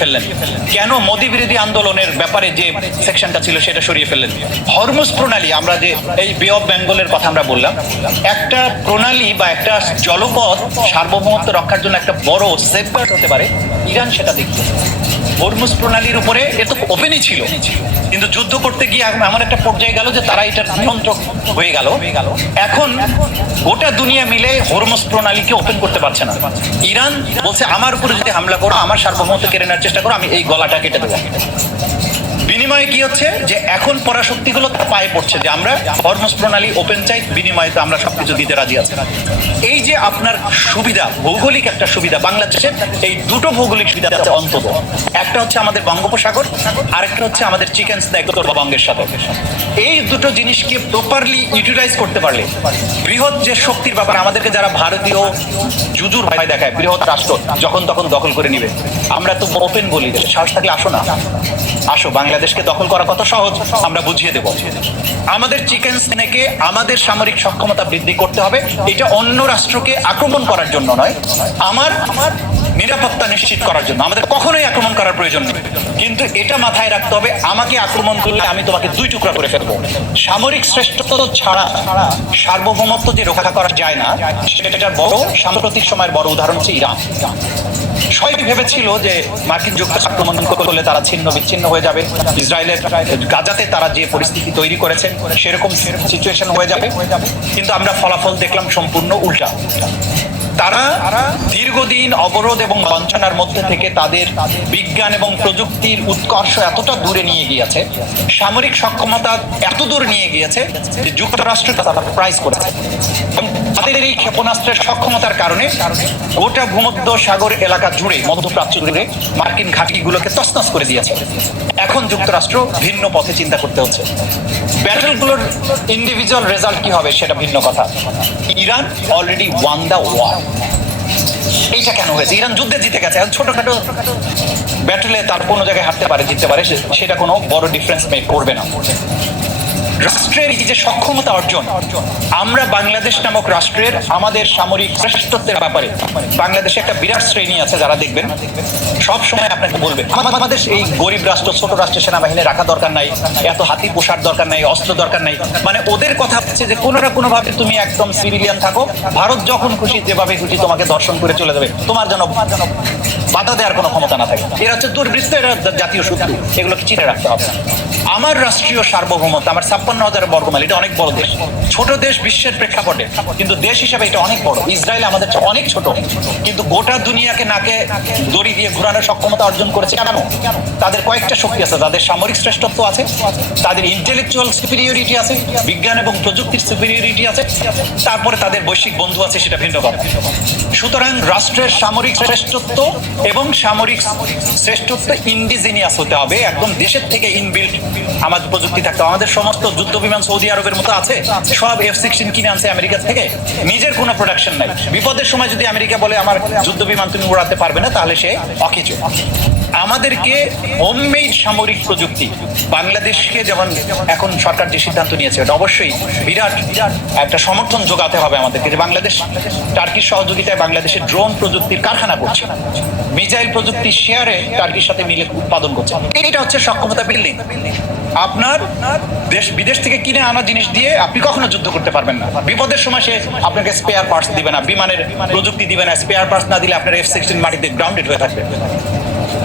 ফেললেন কেন? মোদী বিরোধী আন্দোলনের ব্যাপারে যে সেকশনটা ছিল সেটা সরিয়ে ফেললেন। হরমুজ প্রণালী, আমরা যে এই বে অফ বেঙ্গলের কথা আমরা বললাম, একটা প্রণালী বা একটা জলপথ সার্বভৌমত্ব রক্ষার জন্য একটা বড় সেফগার্ড হতে পারে, ইরান সেটা দেখছে। হরমুজ প্রণালীর উপরে এ তো ওপেনই ছিল, কিন্তু যুদ্ধ করতে গিয়ে এমন একটা পর্যায়ে গেল যে তারা এটার নিয়ন্ত্রক হয়ে গেল। এখন গোটা দুনিয়া মিলে হরমুজ প্রণালীকে ওপেন করতে পারছে না। ইরান বলছে আমার উপরে যদি হামলা করো, আমার সার্বভৌমত্ব কেড়ে নেওয়ার চেষ্টা করো, আমি এই গলাটা কেটে দেবো। বিনিময়ে কি হচ্ছে যে এখন পরাশক্তিগুলো পায়ে পড়ছে যে আমরা হরমুজ প্রণালী ওপেন চাই, বিনিময়ে তো আমরা সবকিছু দিতে রাজি আছি। এই যে আপনার সুবিধা, ভৌগোলিক একটা সুবিধা বাংলাদেশের, এই দুটো ভৌগোলিক সুবিধা আছে অন্তত। একটা হচ্ছে আমাদের বঙ্গোপসাগর, আরেকটা হচ্ছে আমাদের চিকেন স্ন্যাক বঙ্গের সাথে। এই দুটো জিনিসকে প্রপারলি ইউটিলাইজ করতে পারলে বৃহৎ যে শক্তির ব্যাপার, আমাদেরকে যারা ভারতীয় জুজুর ভয় দেখায় বৃহৎ রাষ্ট্র যখন তখন দখল করে নিবে, আমরা তো ওপেন বলি সাহস থাকলে আসো না, আসো বাংলাদেশকে দখল করা কত সহজ আমরা বুঝিয়ে দেব। আমাদের চিকেন স্নেকে আমাদের সামরিক সক্ষমতা বৃদ্ধি করতে হবে। এটা অন্য রাষ্ট্রকে আক্রমণ করার জন্য নয়, আমার নিরাপত্তা নিশ্চিত করার জন্য। আমাদের কখনোই আক্রমণ করার প্রয়োজন নেই, কিন্তু এটা মাথায় রাখতে হবে আমাকে আক্রমণ করলে আমি তোমাকে দুই টুকরা করে ফেলবো। সামরিক শ্রেষ্ঠত্ব ছাড়া সার্বভৌমত্ব যে রক্ষা করা যায় না, সেটার বড় সাম্প্রতিক সময়ের বড় উদাহরণ হচ্ছে ইরান। সবাই ভেবেছিল যে মার্কিন যুক্তরাষ্ট্র আক্রমণ করলে তারা ছিন্ন বিচ্ছিন্ন হয়ে যাবে, ইসরায়েলের গাজাতে তারা যে পরিস্থিতি তৈরি করেছেন সেরকম সিচুয়েশন হয়ে যাবে, কিন্তু আমরা ফলাফল দেখলাম সম্পূর্ণ উল্টা। তারা দীর্ঘদিন অবরোধ এবং বঞ্চনার মধ্যে থেকে তাদের বিজ্ঞান এবং প্রযুক্তির উৎকর্ষ এতটা দূরে নিয়ে গিয়েছে, সামরিক সক্ষমতা এত দূর নিয়ে গিয়েছে যে যুক্তরাষ্ট্র তারা প্রাইজ করেছে। তাদের এই ক্ষেপণাস্ত্রের সক্ষমতার কারণে গোটা ভূমধ্য সাগর এলাকা জুড়ে, মধ্যপ্রাচ্য জুড়ে মার্কিন ঘাঁটিগুলোকে তছনছ করে দিয়েছে। এখন যুক্তরাষ্ট্র ভিন্ন পথে চিন্তা করতে হচ্ছে। ব্যাটেলগুলোর ইন্ডিভিজুয়াল রেজাল্ট কি হবে সেটা ভিন্ন কথা। Iran already won the war. এইটা কেন হয়েছে? ইরান যুদ্ধে জিতে গেছে, ছোটখাটো ব্যাটেলে তার কোনো জায়গায় হারতে পারে, জিততে পারে, সেটা কোনো বড় ডিফারেন্স মেক করবে না। রাষ্ট্রের এই যে সক্ষমতা অর্জন, আমরা বাংলাদেশ নামক রাষ্ট্রের আমাদের সামরিক শ্রেষ্ঠত্বের ব্যাপারে বাংলাদেশে একটা বিরাট শ্রেণী আছে যারা দেখবেন সব সময় আপনাকে বলবে আমাদের এই গরিব রাষ্ট্র, ছোট রাষ্ট্রের সেনাবাহিনী রাখা দরকার নাই, এত হাতি পোষার দরকার নাই, অস্ত্র দরকার নাই। মানে ওদের কথা হচ্ছে যে কোনো না কোনো ভাবে তুমি একদম সিভিলিয়ান থাকো, ভারত যখন খুশি যেভাবে খুশি তোমাকে দর্শন করে চলে যাবে, তোমার যেন বাধা দেওয়ার কোনো ক্ষমতা না থাকে। এরা হচ্ছে দুর্বৃত্ত, এরা জাতীয় শত্রু, এগুলোকে চিনে রাখতে হবে। আমার রাষ্ট্রীয় সার্বভৌমত্ব, আমার 56,000 বর্গমাইল, এটা অনেক বড় দেশ, ছোট দেশ বিশ্বের প্রেক্ষাপটে, কিন্তু দেশ হিসেবে এটা অনেক বড়। ইসরায়েল আমাদের অনেক ছোট, কিন্তু গোটা দুনিয়াকে নাকে দড়ি দিয়ে ঘুরানোর সক্ষমতা অর্জন করেছে। কেন? তাদের কয়েকটা শক্তি আছে, তাদের সামরিক শ্রেষ্ঠত্ব আছে, তাদের ইন্টেলেকচুয়াল সুপিরিয়রিটি আছে, বিজ্ঞান এবং প্রযুক্তির সুপিরিয়রিটি আছে, তারপরে তাদের বৈশ্বিক বন্ধু আছে, সেটা ভিন্ন কথা। সুতরাং রাষ্ট্রের সামরিক শ্রেষ্ঠত্ব এবং সামরিক শ্রেষ্ঠত্ব ইন্ডিজিনিয়াস হতে হবে, একদম দেশের থেকে ইনবিল্ট আমাদের প্রযুক্তি থাকতে। আমাদের সমস্ত যুদ্ধ বিমান সৌদি আরবের মতো আছে, সব F-16 কিনে আনছে আমেরিকা থেকে, নিজের কোনো প্রোডাকশন নাই। বিপদের সময় যদি আমেরিকা বলে আমার যুদ্ধ বিমান তুমি উড়াতে পারবে না, তাহলে সে অকেজো। আমাদেরকে হোমমেড সামরিক প্রযুক্তি, বাংলাদেশকে যেমন এখন সরকার যে সিদ্ধান্ত নিয়েছে এটা অবশ্যই বিরাট একটা সমর্থন যোগাতে হবে আমাদেরকে, যে বাংলাদেশ টার্কির সহযোগিতায় বাংলাদেশের ড্রোন প্রযুক্তির কারখানা করছে, মিসাইল প্রযুক্তি শেয়ারে টার্কির সাথে মিলে উৎপাদন করছে। এটা হচ্ছে সক্ষমতা বিল্ডিং। আপনার দেশ বিদেশ থেকে কিনে আনা জিনিস দিয়ে আপনি কখনো যুদ্ধ করতে পারবেন না। বিপদের সময় সে আপনাকে স্পেয়ার পার্টস দিবে না, বিমানের প্রযুক্তি দিবে না, স্পেয়ার পার্টস না দিলে আপনার F-16 মাটিতে গ্রাউন্ডেড হয়ে থাকবে।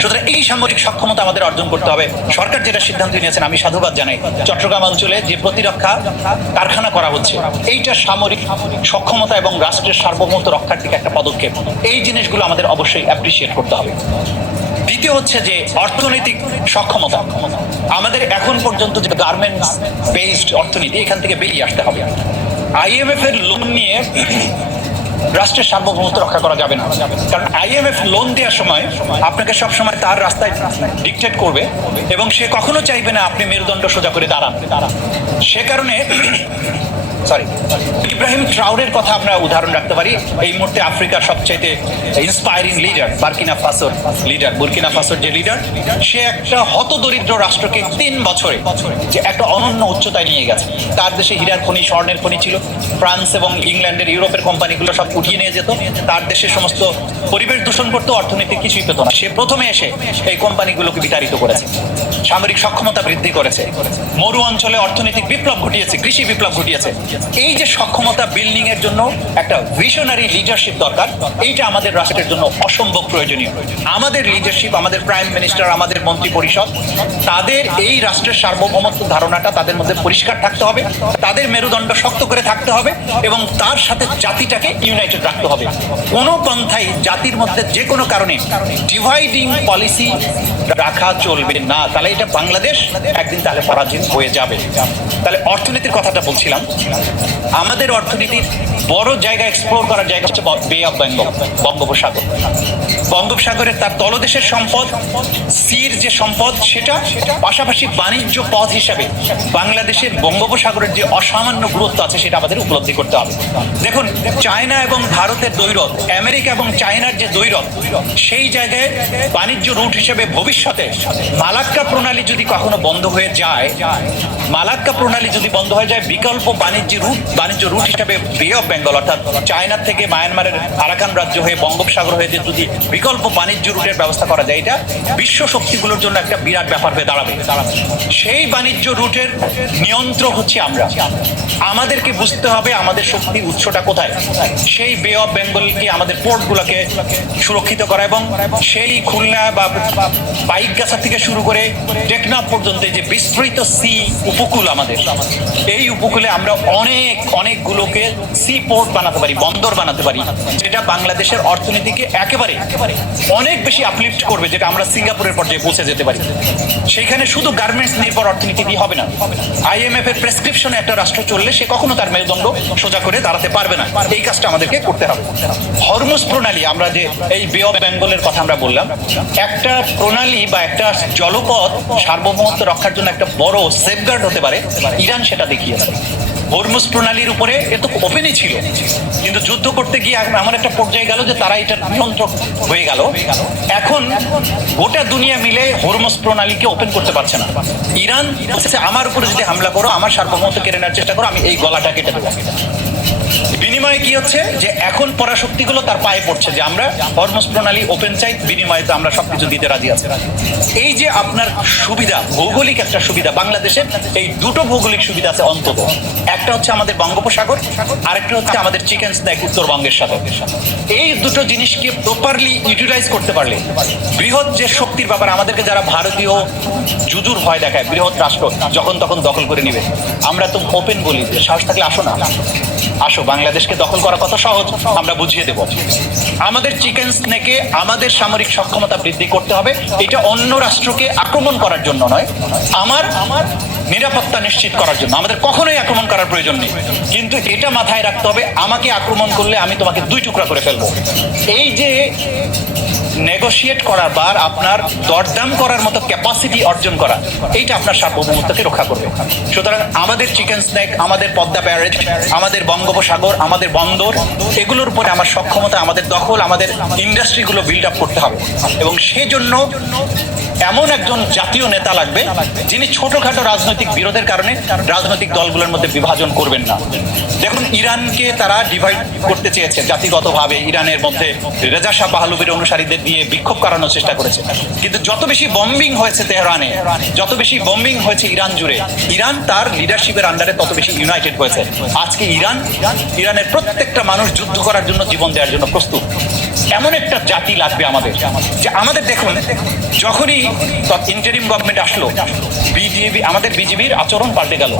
সুতরাং এই সামরিক সক্ষমতা আমাদের অর্জন করতে হবে। সরকার যেটা সিদ্ধান্ত নিয়েছেন আমি সাধুবাদ জানাই। চট্টগ্রাম অঞ্চলে যে প্রতিরক্ষা কারখানা করা হচ্ছে, এইটা সামরিক সক্ষমতা এবং রাষ্ট্রের সার্বভৌমত্ব রক্ষার দিকে একটা পদক্ষেপ। এই জিনিসগুলো আমাদের অবশ্যই অ্যাপ্রিসিয়েট করতে হবে। দ্বিতীয় হচ্ছে যে অর্থনৈতিক সক্ষমতা। আমাদের এখন পর্যন্ত যে গার্মেন্টস বেসড অর্থনীতি, এখান থেকে বেরিয়ে আসতে হবে। IMF এর লোন নিয়ে রাষ্ট্রের সার্বভৌমত্ব রক্ষা করা যাবে না, কারণ IMF লোন দেওয়ার সময় আপনাকে সবসময় তার রাস্তায় ডিকটেট করবে এবং সে কখনো চাইবে না আপনি মেরুদণ্ড সোজা করে দাঁড়ান। সে কারণে সরি ইব্রাহিম ট্রাউরের কথা আমরা উদাহরণ রাখতে পারি। এই মুহূর্তে আফ্রিকার সবচাইতে ইন্সপায়ারিং লিডার, বুরকিনা ফাসোর যে লিডার, সে একটা হতদরিদ্র রাষ্ট্রকে 3 বছরে যে একটা অনন্য উচ্চতায় নিয়ে গেছে। তার দেশে হীরার খনি, স্বর্ণের খনি ছিল, ফ্রান্স এবং ইংল্যান্ডের, ইউরোপের কোম্পানিগুলো সব উঠিয়ে নিয়ে যেত। তার দেশে সমস্ত পরিবেশ দূষণ করতো, অর্থনীতি কিছুই পেত না। সে প্রথমে এসে এই কোম্পানিগুলোকে বিতাড়িত করেছে, সামরিক সক্ষমতা বৃদ্ধি করেছে, মরু অঞ্চলে অর্থনৈতিক বিপ্লব ঘটিয়েছে, কৃষি বিপ্লব ঘটিয়েছে। এই যে সক্ষমতা বিল্ডিং এর জন্য একটা ভিশনারি লিডারশিপ দরকার, এইটা আমাদের রাষ্ট্রের জন্য অসম্ভব প্রয়োজনীয়। আমাদের লিডারশিপ, আমাদের প্রাইম মিনিস্টার, আমাদের মন্ত্রী পরিষদ, তাদের এই রাষ্ট্রের সার্বভৌমত্ব ধারণাটা তাদের মধ্যে পরিষ্কার থাকতে হবে, তাদের মেরুদণ্ড শক্ত করে থাকতে হবে এবং তার সাথে জাতিটাকে ইউনাইটেড রাখতে হবে। কোনো পন্থাই জাতির মধ্যে যে কোনো কারণে ডিভাইডিং পলিসি রাখা চলবে না, তাহলে এটা বাংলাদেশ একদিন তাহলে পরাধীন হয়ে যাবে। তাহলে অর্থনীতির কথাটা বলছিলাম, আমাদের অর্থনীতির বড় জায়গা, এক্সপ্লোর করার জায়গা হচ্ছে বে অফ বেঙ্গল, বঙ্গোপসাগর। বঙ্গোপসাগরের তার তলদেশের সম্পদ, সির যে সম্পদ, সেটা পাশাপাশি বাণিজ্য পথ হিসাবে বাংলাদেশের বঙ্গোপসাগরের যে অসামান্য গুরুত্ব আছে সেটা আমাদের উপলব্ধি করতে হবে। দেখুন, চায়না এবং ভারতের দ্বৈরথ, আমেরিকা এবং চায়নার যে দ্বৈরথ, সেই জায়গায় বাণিজ্য রুট হিসেবে ভবিষ্যতে মালাক্কা প্রণালী যদি কখনো বন্ধ হয়ে যায়, বিকল্প বাণিজ্য রুট হিসেবে বে অফ বেঙ্গল, অর্থাৎ চায়নার থেকে মায়ানমারের আরাকান রাজ্য হয়ে বঙ্গোপসাগর হয়ে যদি বিকল্প বাণিজ্য রুটের ব্যবস্থা করা যায়, এটা বিশ্ব শক্তিগুলোর জন্য একটা বিরাট ব্যাপার হয়ে দাঁড়াবে। সেই বাণিজ্য রুটের নিয়ন্ত্রক হচ্ছে আমরা। আমাদেরকে বুঝতে হবে আমাদের শক্তির উৎসটা কোথায়। সেই বে অফ বেঙ্গলকে, আমাদের পোর্টগুলোকে সুরক্ষিত করা এবং সেই খুলনা বা বাইকগাছা থেকে শুরু করে টেকনাফ পর্যন্ত যে বিস্তৃত সি উপকূল আমাদের, এই উপকূলে আমরা অনেকগুলোকে সি পোর্ট বানাতে পারি, বন্দর বানাতে পারি, যেটা বাংলাদেশের অর্থনীতিকে একেবারে অনেক বেশি আপলিফট করবে, যেটা আমরা সিঙ্গাপুরের পর্যায়ে পৌঁছে যেতে পারি। সেখানে শুধু গার্মেন্টস নির্ভর অর্থনীতি দিয়ে হবে না। IMF এর প্রেসক্রিপশনে একটা রাষ্ট্র চললে সে কখনো তার মেরুদণ্ড সোজা করে দাঁড়াতে পারবে না। এই কাজটা আমাদেরকে করতে হবে। হরমুজ প্রণালী, আমরা যে এই বে অফ বেঙ্গলের কথা আমরা বললাম, একটা প্রণালী বা একটা জলপথ সার্বভৌমত্ব রক্ষার জন্য একটা বড় সেফগার্ড হতে পারে, ইরান সেটা দেখিয়েছে। হরমুজ প্রণালীর উপরে এ তো ওপেনই ছিল, কিন্তু যুদ্ধ করতে গিয়ে এমন একটা পর্যায়ে গেল যে তারা এটা নিয়ন্ত্রক হয়ে গেল। এখন গোটা দুনিয়া মিলে হরমুজ প্রণালীকে ওপেন করতে পারছে না। ইরান বলছে, আমার উপরে যদি হামলা করো, আমার সার্বভৌমত্ব কেড়ে নেওয়ার চেষ্টা করো, আমি এই গলাটা কেটে দেবো। বিনিময়ে কি হচ্ছে যে এখন পরাশক্তিগুলো তার পায়ে পড়ছে যে আমরা হরমুজ প্রণালী ওপেন চাই, বিনিময়ে তো আমরা সবকিছু দিতে রাজি আছি। এই যে আপনার সুবিধা, ভৌগোলিক একটা সুবিধা, বাংলাদেশের এই দুটো ভৌগোলিক সুবিধা আছে অন্তত। একটা হচ্ছে আমাদের বঙ্গোপসাগর, আরেকটা হচ্ছে আমাদের চিকেন স্ন্যাক উত্তরবঙ্গের সাথে। এই দুটো জিনিসকে প্রপারলি ইউটিলাইজ করতে পারলে বৃহৎ যে শক্তির ব্যাপার, আমাদেরকে যারা ভারতীয় জুজুর ভয় দেখায়, বৃহৎ রাষ্ট্র যখন তখন দখল করে নিবে, আমরা তো ওপেন বলি যে সাহস থাকলে আসো না, আসো, বাংলাদেশকে দখল করা কত সহজ আমরা বুঝিয়ে দেব। আমাদের চিকেন স্নেকে আমাদের সামরিক সক্ষমতা বৃদ্ধি করতে হবে। এটা অন্য রাষ্ট্রকে আক্রমণ করার জন্য নয়, আমার নিরাপত্তা নিশ্চিত করার জন্য। আমাদের কখনোই আক্রমণ করার প্রয়োজন নেই, কিন্তু এটা মাথায় রাখতে হবে, আমাকে আক্রমণ করলে আমি তোমাকে 2 টুকরা করে ফেলবো। এই যে নেগোশিয়েট করার বা আপনার দরদাম করার মতো ক্যাপাসিটি অর্জন করা, এইটা আপনার সার্বভৌমত্বকে রক্ষা করবে। সুতরাং আমাদের চিকেন স্ন্যাক, আমাদের পদ্মা ব্যারেজ, আমাদের বঙ্গোপসাগর, আমাদের বন্দর, এগুলোর উপরে আমার সক্ষমতা, আমাদের দখল, আমাদের ইন্ডাস্ট্রিগুলো বিল্ড আপ করতে হবে। এবং সেজন্য এমন একজন জাতীয় নেতা লাগবে যিনি ছোটখাটো রাজনৈতিক বিরোধের কারণে রাজনৈতিক দলগুলোর মধ্যে বিভাজন করবেন না। দেখুন, ইরানকে তারা ডিভাইড করতে চেয়েছে জাতিগতভাবে। ইরানের মধ্যে রেজা শাহ পাহলভির অনুসারীদের দিয়ে বিক্ষোভ করানোর চেষ্টা করেছে, কিন্তু যত বেশি বম্বিং হয়েছে তেহরানে, যত বেশি বম্বিং হয়েছে ইরান জুড়ে, ইরান তার লিডারশিপের আন্ডারে তত বেশি ইউনাইটেড হয়েছে। আজকে ইরানের প্রত্যেকটা মানুষ যুদ্ধ করার জন্য, জীবন দেওয়ার জন্য প্রস্তুত। এমন একটা জাতি লাগবে আমাদের, যে আমাদের দেখুন, যখনই ইন্টারিম গভর্নমেন্ট আসলো, আমাদের বিজিবির আচরণ পাল্টে গেল।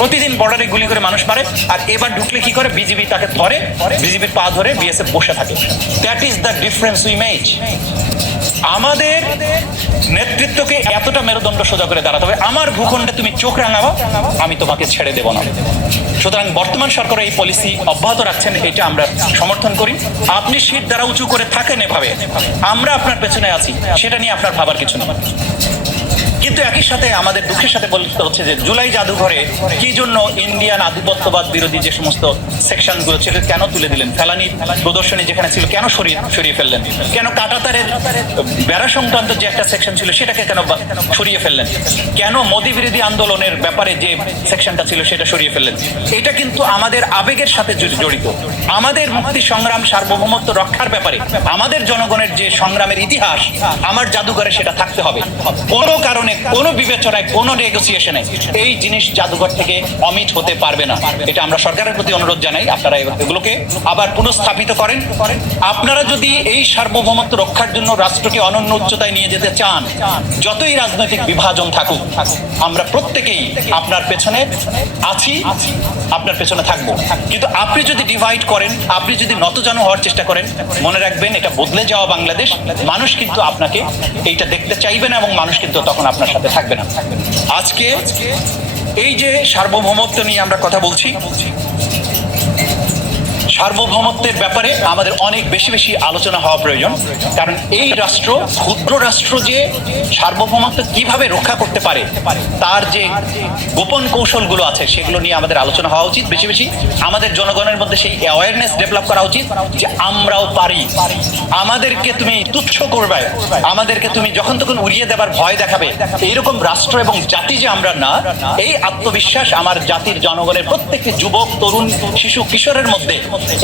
প্রতিদিন বর্ডারে গুলি করে মানুষ মারে, আর এবার ঢুকলে কি করে, বিজিবি তাকে ধরে, বিজিবির পা ধরে বিএসএফ বসে থাকে। That is the difference we make. আমাদের নেতৃত্বকে এতটা মেরুদণ্ড সোজা করে দাঁড়াতে হবে, আমার ভূখণ্ডে তুমি চোখ রাঙাবা, আমি তোমাকে ছেড়ে দেব না। সুতরাং বর্তমান সরকার এই পলিসি অব্যাহত রাখছেন, এটা আমরা সমর্থন করি। আপনি সিট দ্বারা উঁচু করে থাকেন এভাবে, আমরা আপনার পেছনে আছি, সেটা নিয়ে আপনার ভাবার কিছু নেই। কিন্তু একই সাথে আমাদের দুঃখের সাথে বলতে হচ্ছে যে জুলাই জাদুঘরে কি জন্য ইন্ডিয়ান আধিপত্যবাদ বিরোধী যে সমস্ত সেকশনগুলো ছিল কেন তুলে দিলেন, ফেলানি প্রদর্শনী যেখানে ছিল কেন সরিয়ে ফেললেন, কেন কাঁটাতারের বেড়া সংক্রান্ত যে একটা সেকশন ছিল সেটাকে কেন সরিয়ে ফেললেন, কেন মোদী বিরোধী আন্দোলনের ব্যাপারে যে সেকশনটা ছিল সেটা সরিয়ে ফেললেন। এটা কিন্তু আমাদের আবেগের সাথে জড়িত। আমাদের মুক্তি সংগ্রাম সার্বভৌমত্ব রক্ষার ব্যাপারে আমাদের জনগণের যে সংগ্রামের ইতিহাস আমার জাদুঘরে সেটা থাকতে হবে। কোনো কারণে, কোনো বিবেচনায়, কোনো নেগোসিয়েশনে এই জিনিস জাদুঘর থেকে অমিট হতে পারবে না। এটা আমরা সরকারের প্রতি অনুরোধ জানাই, আপনারা এগুলোকে আবার পুনঃস্থাপিত করেন। আপনারা যদি এই সার্বভৌমত্ব রক্ষার জন্য রাষ্ট্রকে অনন্য উচ্চতায় নিয়ে যেতে চান, যতই রাজনৈতিক বিভাজন থাকুক, আমরা প্রত্যেকেই আপনার পেছনে আছি, আপনার পেছনে থাকবো। কিন্তু আপনি যদি ডিভাইড করেন, আপনি যদি নতজানু হওয়ার চেষ্টা করেন, মনে রাখবেন এটা বদলে যাওয়া বাংলাদেশ, মানুষ কিন্তু আপনাকে এইটা দেখতে চাইবে না এবং মানুষ কিন্তু তখন আপনার সাথে থাকবে না। আজকে এই যে সার্বভৌমত্ব নিয়ে আমরা কথা বলছি, সার্বভৌমত্বের ব্যাপারে আমাদের অনেক বেশি বেশি আলোচনা হওয়া প্রয়োজন। কারণ এই রাষ্ট্র, ক্ষুদ্র রাষ্ট্র যে সার্বভৌমত্ব কিভাবে রক্ষা করতে পারে তার যে গোপন কৌশলগুলো আছে সেগুলো নিয়ে আমাদের আলোচনা হওয়া উচিত। বেশি বেশি আমাদের জনগণের মধ্যে সেই অ্যাওয়ারনেস ডেভেলপ করা উচিত যে আমরাও পারি। আমাদেরকে তুমি তুচ্ছ করবে, আমাদেরকে তুমি যখন তখন উড়িয়ে দেবার ভয় দেখাবে, এইরকম রাষ্ট্র এবং জাতি যে আমরা না, এই আত্মবিশ্বাস আমার জাতির জনগণের প্রত্যেকটি যুবক, তরুণ, শিশু, কিশোরের মধ্যে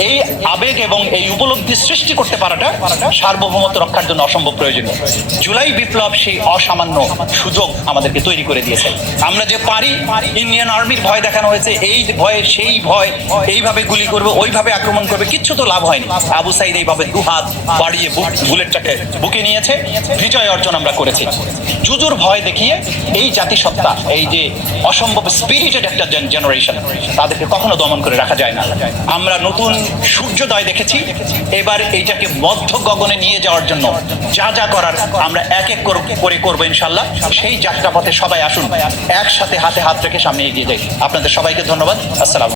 এই আবেগ এবং এই উপলব্ধি সৃষ্টি করতে পারাটা সার্বভৌমত্ব রক্ষার জন্য অসম্ভব প্রয়োজনীয়। জুলাই বিপ্লব সেই অসামান্য সুযোগ আমাদেরকে তৈরি করে দিয়েছে। আমরা যে পারি, ইন্ডিয়ান আর্মির ভয় দেখানো হয়েছে, এই ভয়ে সেই ভয়, এইভাবে গুলি করবে, ওইভাবে আক্রমণ করবে, কিচ্ছু তো লাভ হয়নি। আবু সাইদ এইভাবে দুহাত বাড়িয়ে বুলেটটাকে বুকে নিয়েছে, বিজয় অর্জন আমরা করেছি। জুজুর ভয় দেখিয়ে এই জাতিসত্তা, এই যে অসম্ভব স্পিরিটেড একটা জেনারেশন, তাদেরকে কখনো দমন করে রাখা যায় না। আমরা নতুন সূর্যোদয় দেখেছি, এবার এইটাকে মধ্য গগনে নিয়ে যাওয়ার জন্য যা যা করার আমরা এক এক করে করবো ইনশাল্লাহ। সেই যাত্রাপথে সবাই আসুন, একসাথে হাতে হাত রেখে সামনে এগিয়ে যাই। আপনাদের সবাইকে ধন্যবাদ। আসসালাম।